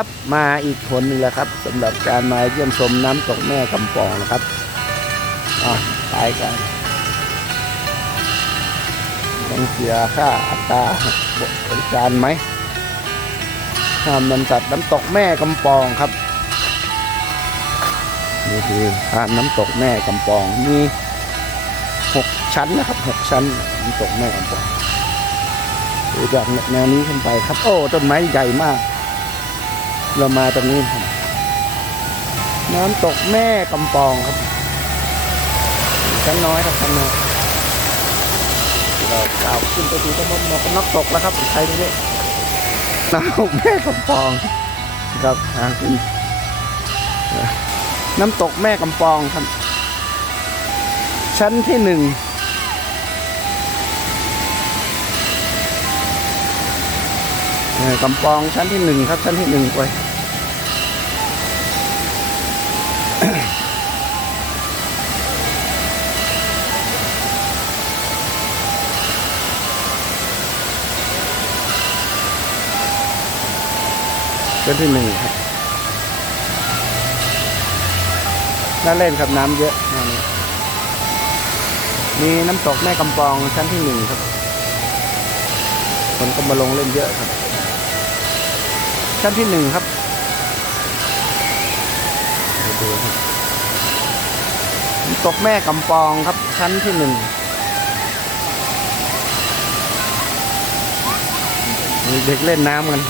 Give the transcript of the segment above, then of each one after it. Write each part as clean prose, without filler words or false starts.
ครับมาอีกคนหนึ่งแล้วครับสำหรับการมาเยี่ยมชมน้ำตกแม่กำปองนะครับไปกันต้องเสียค่าอัตราบริการไหมห้ามนำสัตว์น้ำตกแม่กำปองครับนี่คือทางน้ำตกแม่กำปองมี6 ชั้นนะครับ6 ชั้นน้ำตกแม่กำปองดูจากแนวนี้ขึ้นไปครับโอ้ต้นไม้ใหญ่มากเรามาตรงนี้ครับน้ำตกแม่กำปองครับชั้นน้อยครับชั้นน้อยเราก้าวขึ้นไปดูตะบนบอกนักตกแล้วครับใครนี่น้ำตกแม่กำปองครับทางขึ้นน้ำตกแม่กำปองครับชั้นที่1กำปองชั้นที่1ครับชั้นที่1ไปชั้นที่1ครับน่าเล่นครับน้ำเยอะมีน้ำตกแม่กำปองชั้นที่1ครับคนก็มาลงเล่นเยอะครับชั้นที่1ครับดูครับน้ำตกแม่กำปองครับชั้นที่1มีเด็กเล่นน้ำกัน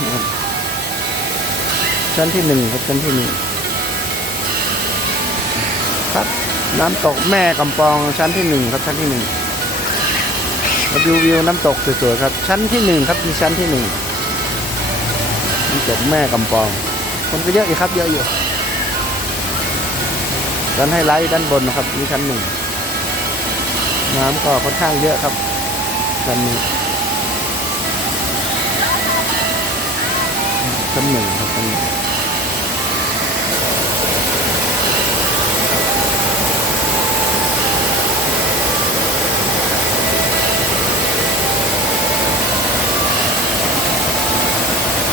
ชั้นที่1ครับชั้นที่1ครับน้ำตกแม่กำปองชั้นที่1ครับชั้นที่1วิวน้ำตกสวยๆครับชั้นที่1ครับมีชั้นที่1น้ำตกแม่กำปองคนก็เยอะอยู่ครับเยอะอยู่ด้านไฮไลท์ด้านบนนะครับมีชั้น1น้ำก็ค่อนข้างเยอะครับชั้นนี้ชั้น1ครับชั้น1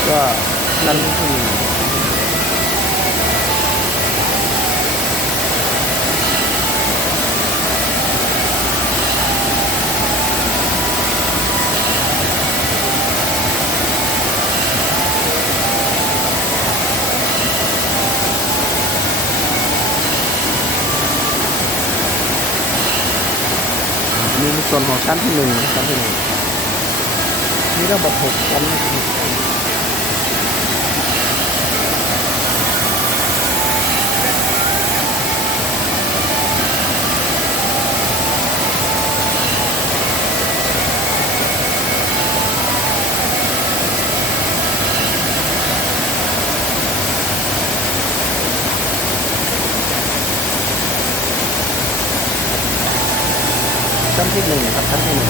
ก็ชั้นที่มีในส่วนของชั้นที่1ชั้นที่1มีทั้งหมด6 ชั้นชั้นที่1ครับชั้นที่1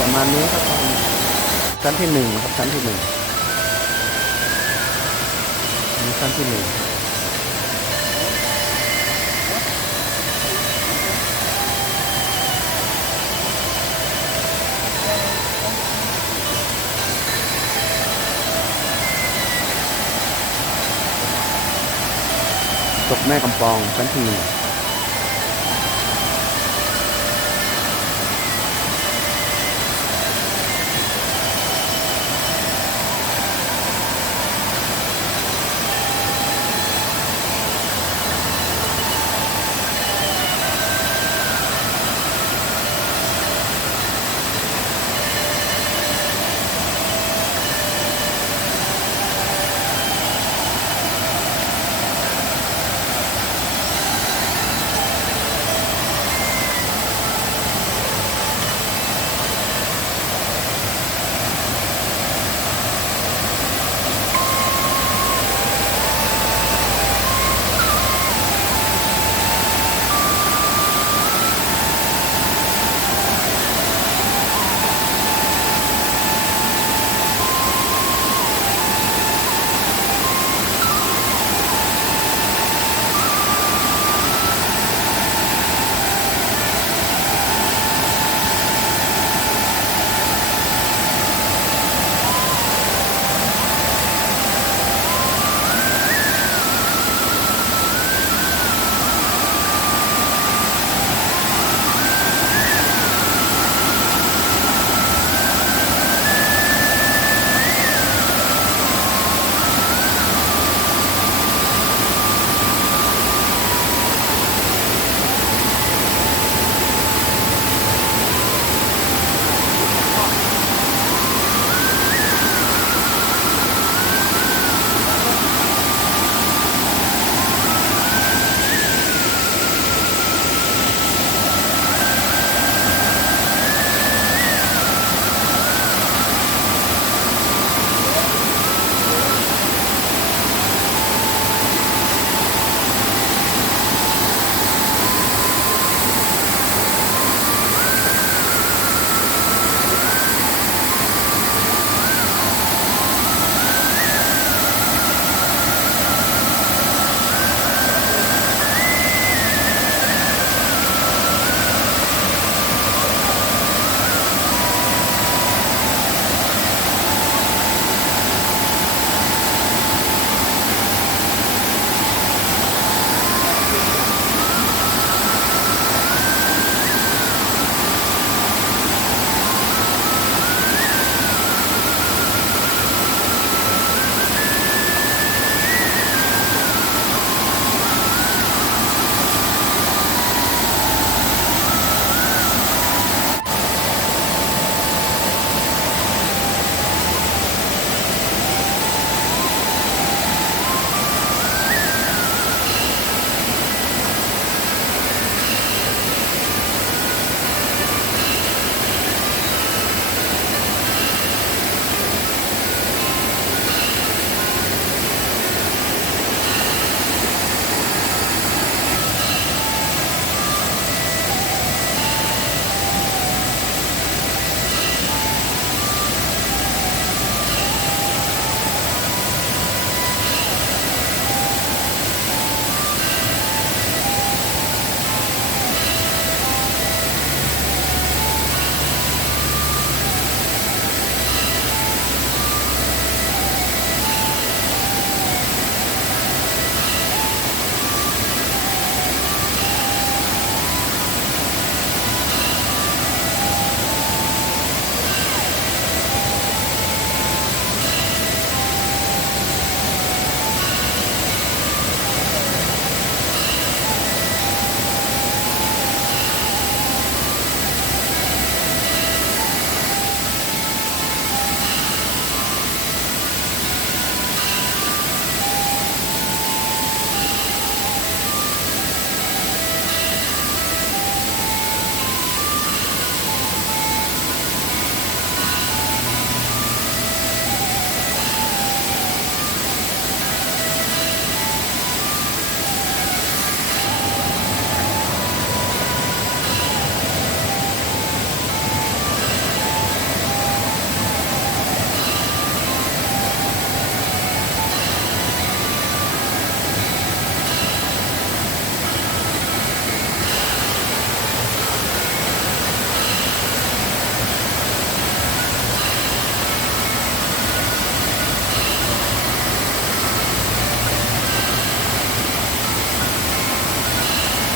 ประมาณนี้ครับชั้นที่1ครับชั้นที่1นี่ชั้นที่1ตกแม่กำปองชั้นที่1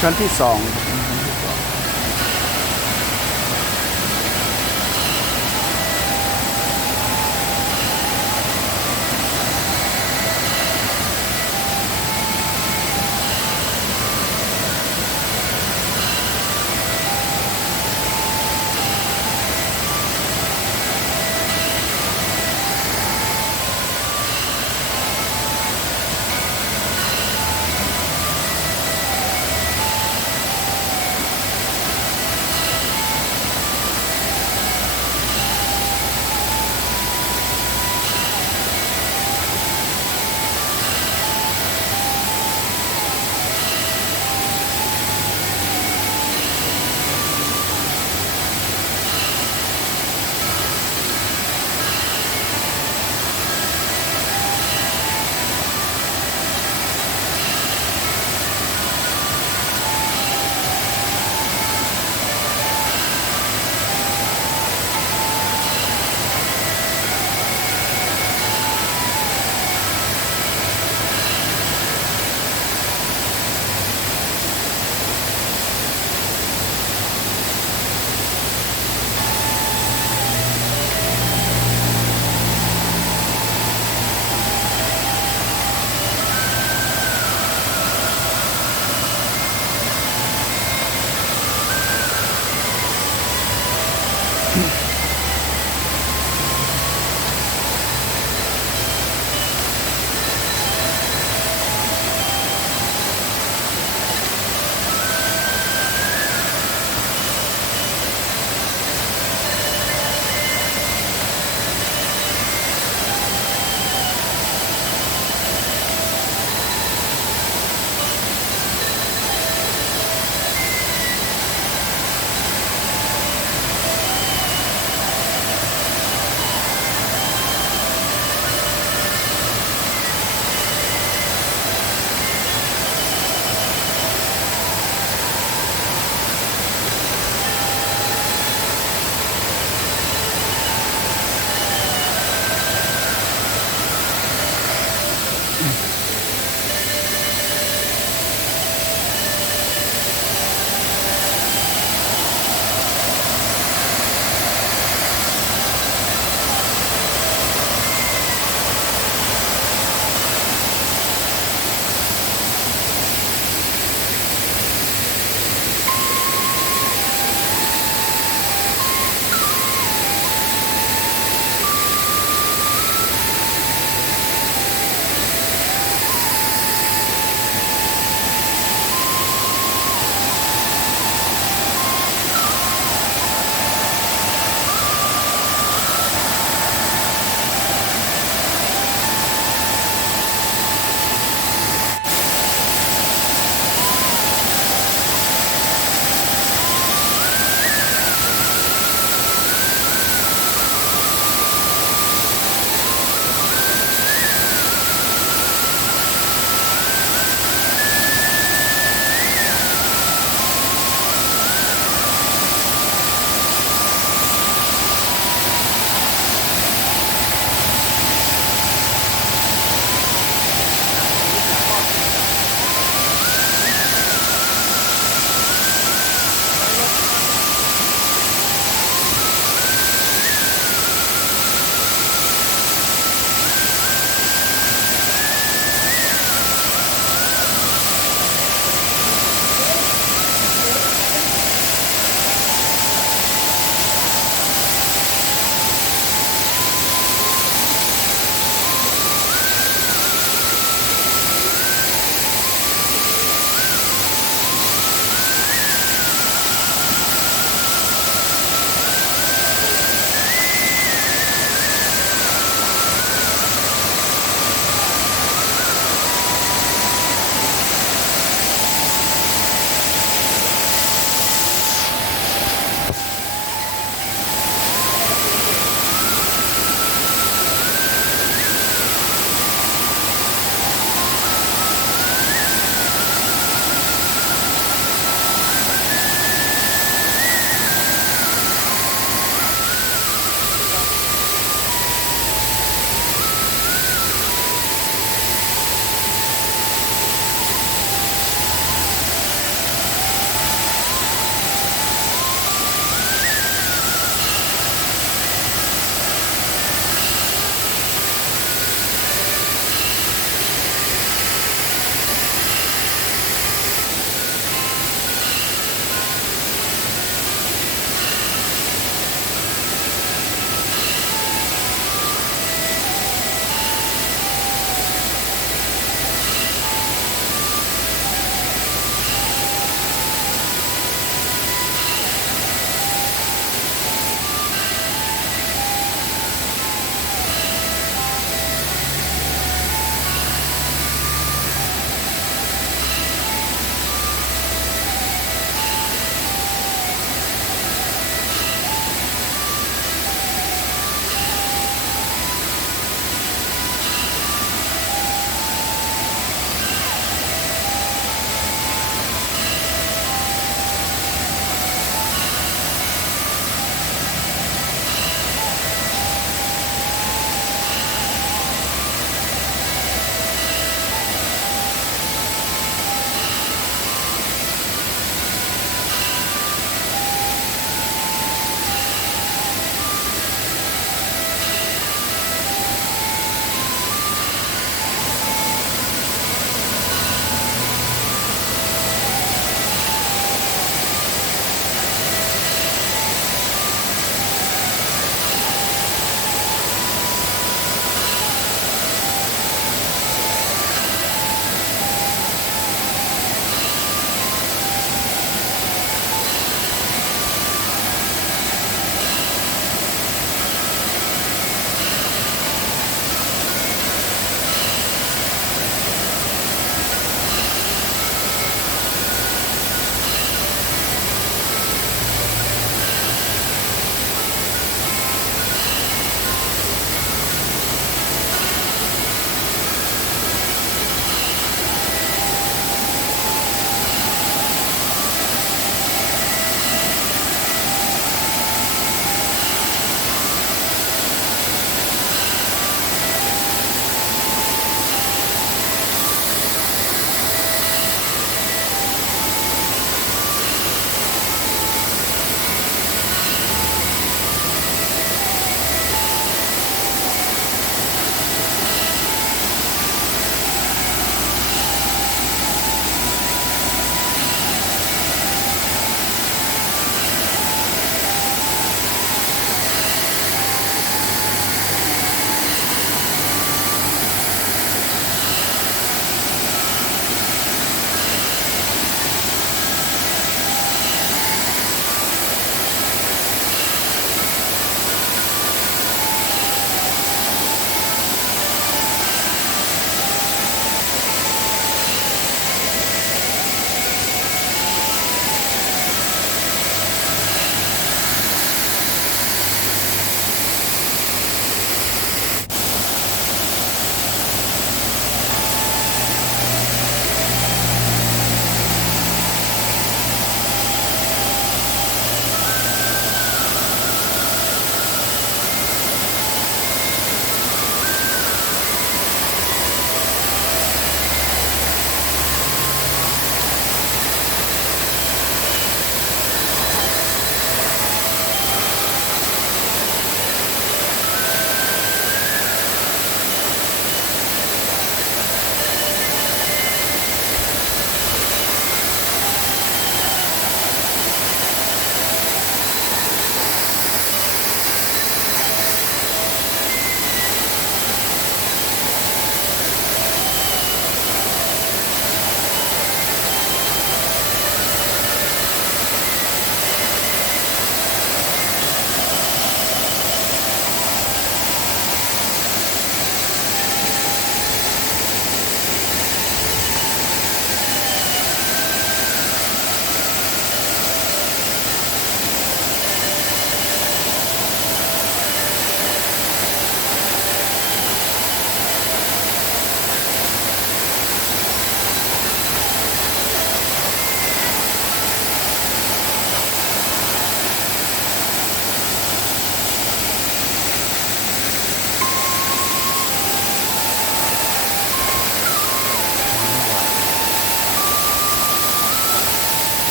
ชั้นที่สอง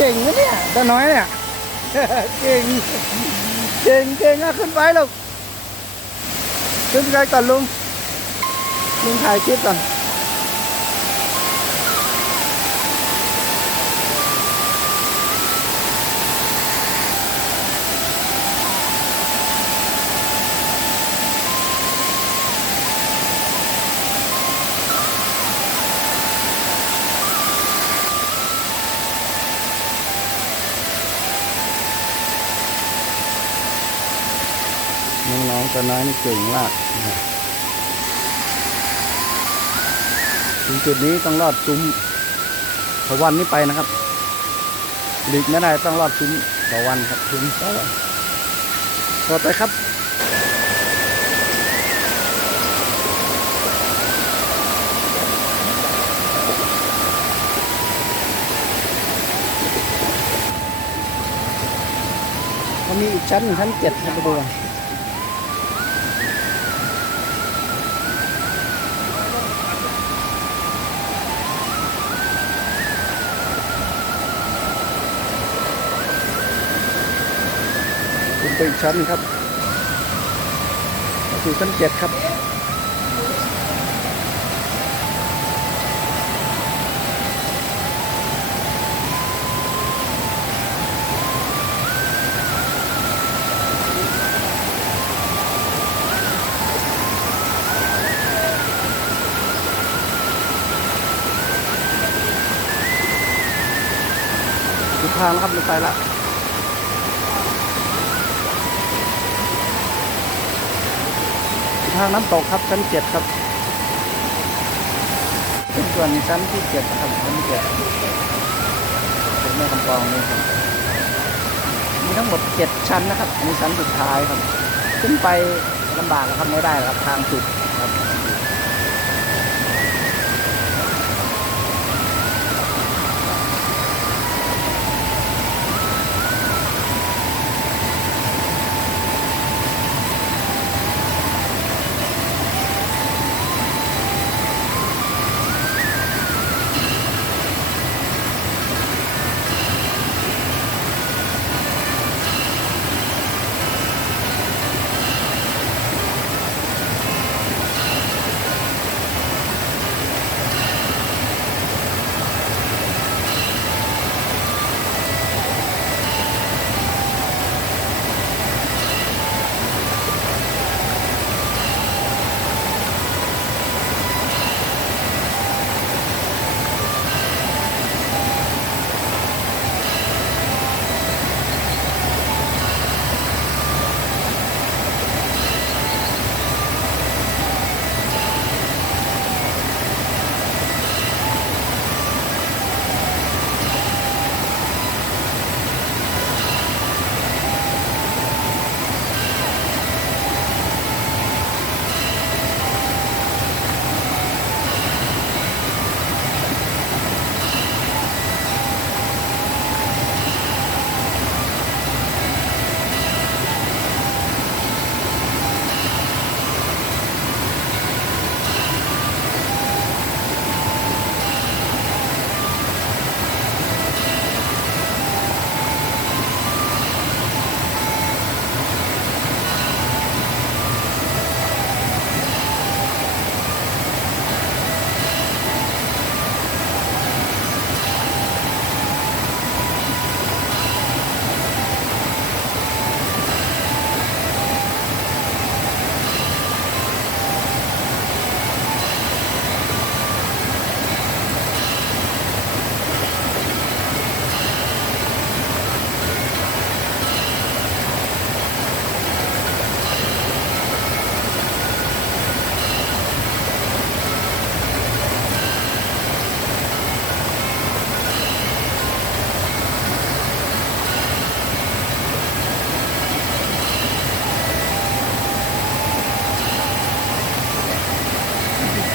เก่งนะเนี่ยตาน้อยเนี่ย เก่งเก่งเก่งอะขึ้นไปลูกขึ้นไปก่อนลุงถ่ายคลิปก่อนน้องๆตัวน้อยนี่เก่งมากนะครับถึงจุดนี้ต้องรอดซุ้มตะวันนี้ไปนะครับหลีกไม่ได้ต้องรอดซุ้มตะวันครับซุ้มตะวันต่อไปครับมันมีอีกชั้นชั้น7ครับไปดูกันขึ้นไปอีกชั้นครับสู่ชั้น7ครับดูทางแล้วครับลงไปละทางน้ำตกครับชั้น7ครับเป็นส่วนชั้นที่7นะครับชั้น7เป็นแม่กำปองนี่ครับมีทั้งหมด7ชั้นนะครับอันนี้ชั้นสุดท้ายครับขึ้นไปลำบากนะครับไม่ได้ครับทางสุดครับ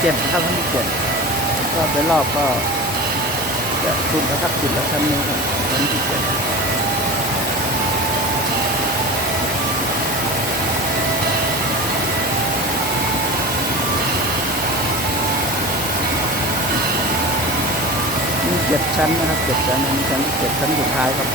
7นะครับชั้นที่7ก็เป็นรอบก็จะสุดนะครับสุดแล้วชั้นนี้ครับชั้นที่7มี7 ชั้นนะครับ7 ชั้นอันนี้ชั้นที่7ชั้นสุดท้ายครับ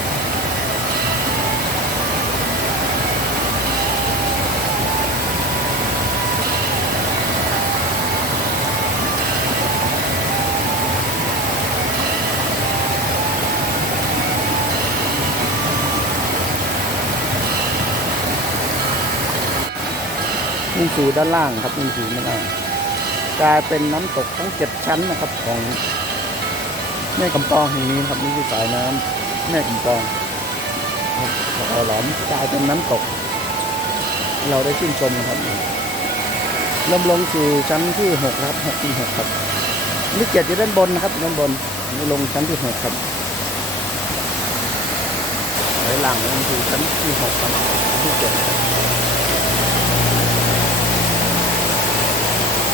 ขึ้นสู่ด้านล่างครับขึ้นสู่ด้านล่างกลายเป็นน้ำตกทั้ง7 ชั้นนะครับของแม่กำปองแห่งนี้ครับนี่คือสายน้ำแม่กำปองเราหลอมกลายเป็นน้ำตกเราได้ชื่นชมนะครับเริ่มลงสู่ชั้นที่6ครับ6ที่6ครับนี่7อยู่ด้านบนนะครับด้านบนนี่ลงชั้นที่6ครับไหลหลังลงสู่ชั้นที่6ครับชั้นที่7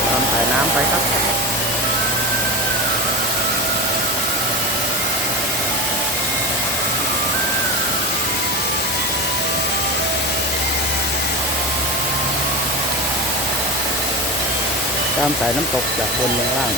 ตามสายน้ำไปครับตามสายน้ำตกจากบนลงล่าง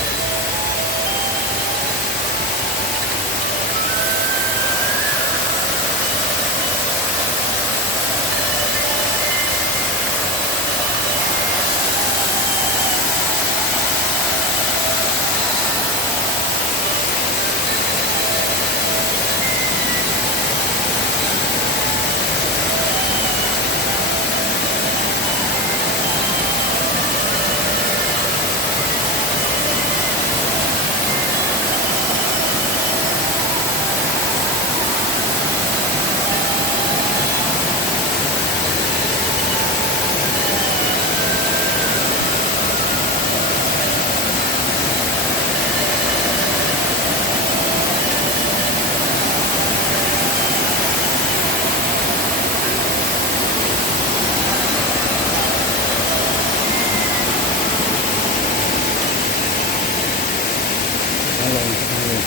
ทางลงทางลง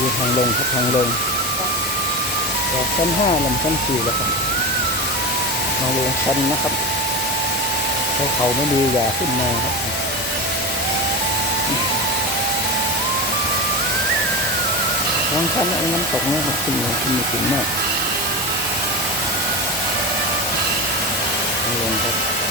ดูทางลงครับทางลงจากชั้น5ลงชั้น4แล้วครับทางลงชั้นนะครับเขาไม่ดีอย่าขึ้นมาครับทางชั้นไอ้น้ำตกเนี่ยครับขึ้นมาขึ้นมาก ครับ